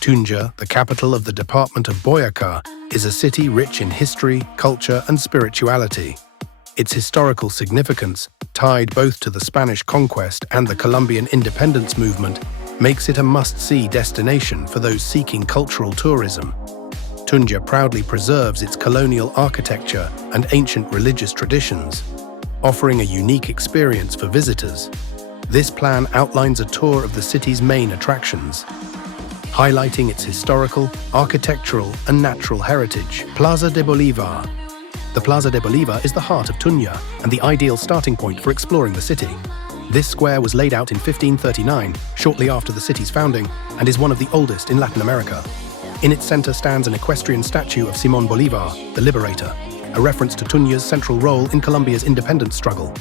Tunja, the capital of the department of Boyacá, is a city rich in history, culture, and spirituality. Its historical significance, tied both to the Spanish conquest and the Colombian independence movement, makes it a must-see destination for those seeking cultural tourism. Tunja proudly preserves its colonial architecture and ancient religious traditions, offering a unique experience for visitors. This plan outlines a tour of the city's main attractions, highlighting its historical, architectural, and natural heritage. Plaza de Bolívar. The Plaza de Bolívar is the heart of Tunja and the ideal starting point for exploring the city. This square was laid out in 1539, shortly after the city's founding, and is one of the oldest in Latin America. In its center stands an equestrian statue of Simón Bolívar, the liberator, a reference to Tunja's central role in Colombia's independence struggle.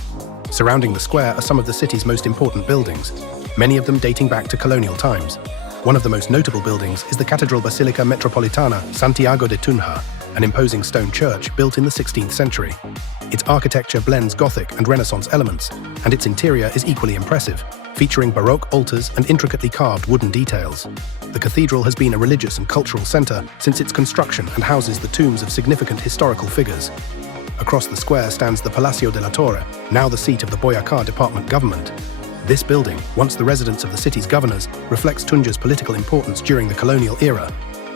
Surrounding the square are some of the city's most important buildings, many of them dating back to colonial times. One of the most notable buildings is the Catedral Basilica Metropolitana Santiago de Tunja, an imposing stone church built in the 16th century. Its architecture blends Gothic and Renaissance elements, and its interior is equally impressive, featuring Baroque altars and intricately carved wooden details. The cathedral has been a religious and cultural center since its construction and houses the tombs of significant historical figures. Across the square stands the Palacio de la Torre, now the seat of the Boyacá department government. This building, once the residence of the city's governors, reflects Tunja's political importance during the colonial era.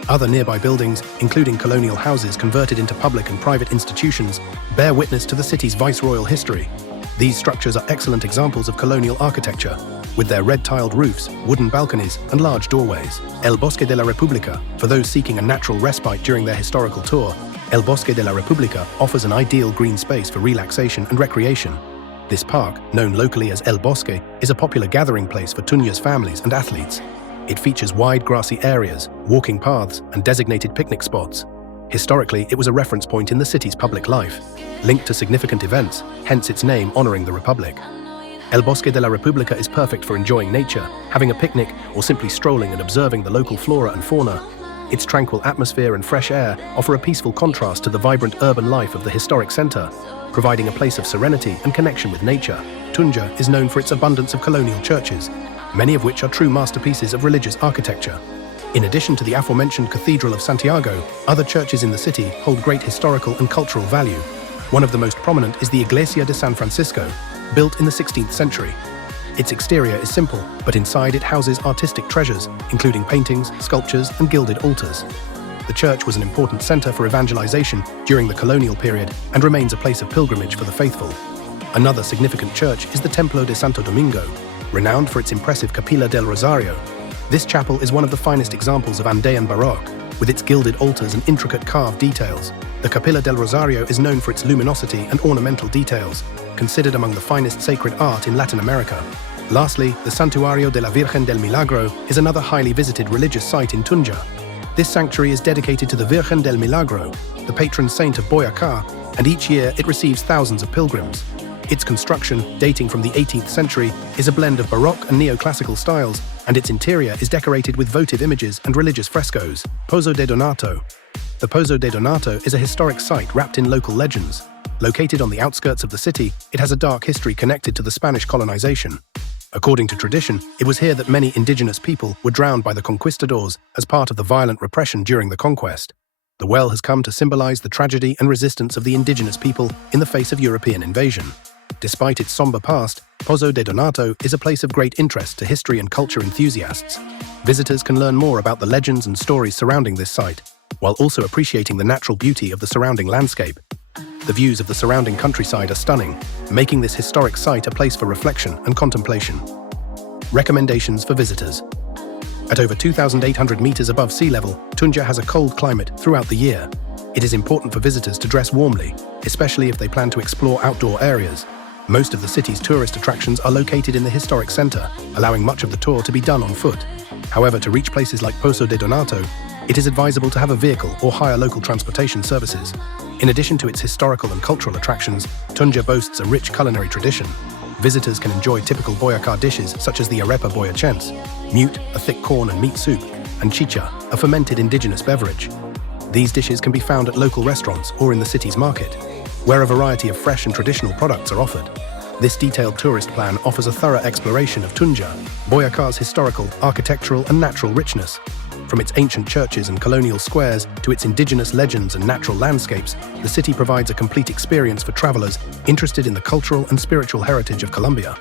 Other nearby buildings, including colonial houses converted into public and private institutions, bear witness to the city's viceroyal history. These structures are excellent examples of colonial architecture, with their red-tiled roofs, wooden balconies, and large doorways. El Bosque de la República. For those seeking a natural respite during their historical tour, El Bosque de la República offers an ideal green space for relaxation and recreation. This park, known locally as El Bosque, is a popular gathering place for Tunja's families and athletes. It features wide grassy areas, walking paths, and designated picnic spots. Historically, it was a reference point in the city's public life, linked to significant events, hence its name honoring the Republic. El Bosque de la República is perfect for enjoying nature, having a picnic, or simply strolling and observing the local flora and fauna. Its tranquil atmosphere and fresh air offer a peaceful contrast to the vibrant urban life of the historic center, providing a place of serenity and connection with nature. Tunja is known for its abundance of colonial churches, many of which are true masterpieces of religious architecture. In addition to the aforementioned Cathedral of Santiago, other churches in the city hold great historical and cultural value. One of the most prominent is the Iglesia de San Francisco, built in the 16th century. Its exterior is simple, but inside it houses artistic treasures, including paintings, sculptures, and gilded altars. The church was an important center for evangelization during the colonial period and remains a place of pilgrimage for the faithful. Another significant church is the Templo de Santo Domingo, renowned for its impressive Capilla del Rosario. This chapel is one of the finest examples of Andean Baroque, with its gilded altars and intricate carved details. The Capilla del Rosario is known for its luminosity and ornamental details, considered among the finest sacred art in Latin America. Lastly, the Santuario de la Virgen del Milagro is another highly visited religious site in Tunja. This sanctuary is dedicated to the Virgen del Milagro, the patron saint of Boyacá, and each year it receives thousands of pilgrims. Its construction, dating from the 18th century, is a blend of Baroque and neoclassical styles, and its interior is decorated with votive images and religious frescoes. Pozo de Donato. The Pozo de Donato is a historic site wrapped in local legends. Located on the outskirts of the city, it has a dark history connected to the Spanish colonization. According to tradition, it was here that many indigenous people were drowned by the conquistadors as part of the violent repression during the conquest. The well has come to symbolize the tragedy and resistance of the indigenous people in the face of European invasion. Despite its somber past, Pozo de Donato is a place of great interest to history and culture enthusiasts. Visitors can learn more about the legends and stories surrounding this site, while also appreciating the natural beauty of the surrounding landscape. The views of the surrounding countryside are stunning, making this historic site a place for reflection and contemplation. Recommendations for visitors. At over 2,800 meters above sea level, Tunja has a cold climate throughout the year. It is important for visitors to dress warmly, especially if they plan to explore outdoor areas. Most of the city's tourist attractions are located in the historic center, allowing much of the tour to be done on foot. However, to reach places like Pozo de Donato, it is advisable to have a vehicle or hire local transportation services. In addition to its historical and cultural attractions, Tunja boasts a rich culinary tradition. Visitors can enjoy typical Boyacá dishes such as the arepa boyacense, mute, a thick corn and meat soup, and chicha, a fermented indigenous beverage. These dishes can be found at local restaurants or in the city's market, where a variety of fresh and traditional products are offered. This detailed tourist plan offers a thorough exploration of Tunja, Boyakar's historical, architectural and natural richness. From its ancient churches and colonial squares to its indigenous legends and natural landscapes, the city provides a complete experience for travelers interested in the cultural and spiritual heritage of Colombia.